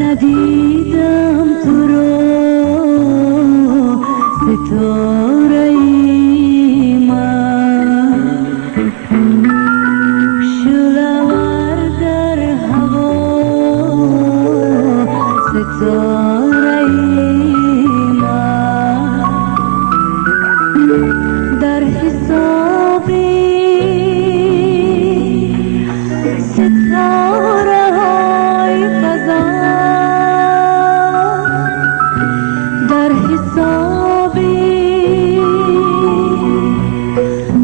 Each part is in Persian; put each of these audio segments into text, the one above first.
ندیدم تو رو ستاره ای من شلور در هوا ستاره ای من در حسابی ستاره های فضا در حسابی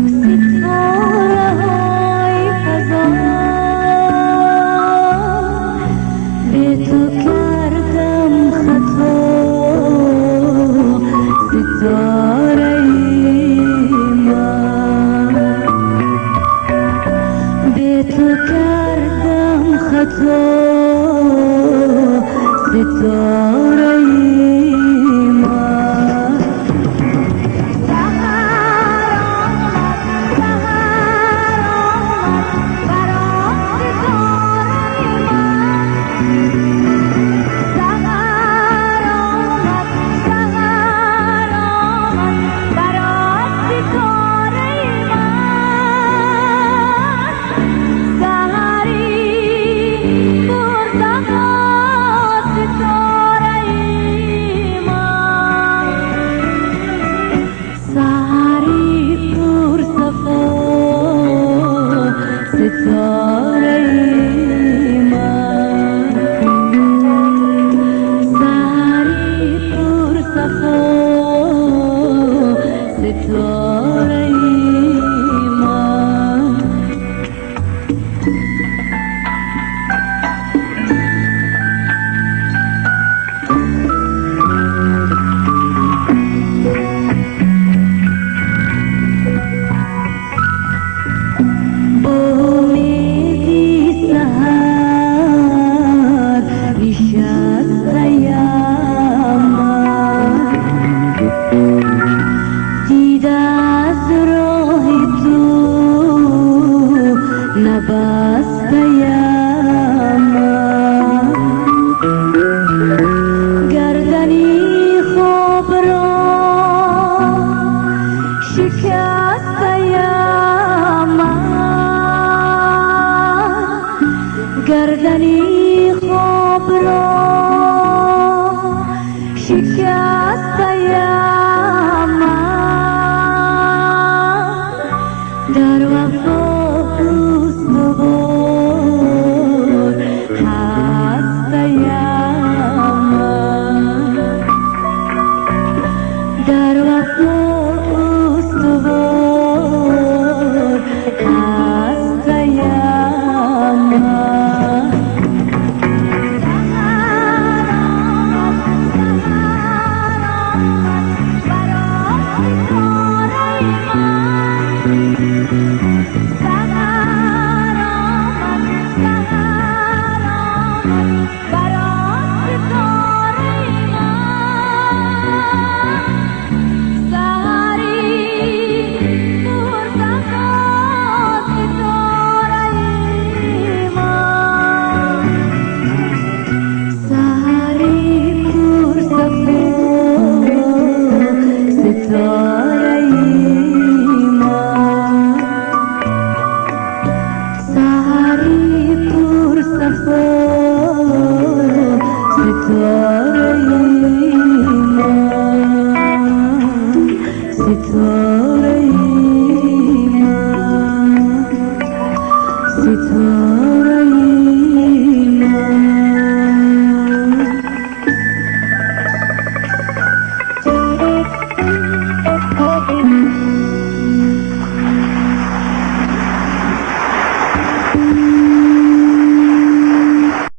ستاره های فضا به تو کردم خطا ستاره ای من به تو کردم خطا ستاره ای من سحر آمد برات ستاره ای من سحر آمد برات ستاره ای من سحری پرتقا ستاره ای من سحری پرصفا ستاره ای من سحری پرصفا ستاره ای من امیدی سحر نشسته‌ام من دیده از راه تو نبسته‌ام من گردنی خواب را شکسته‌ام من گردنی خواب را شکسته‌ام من در وفا استوار هسته‌ام من در وفا استوار هسته‌ام من ستاره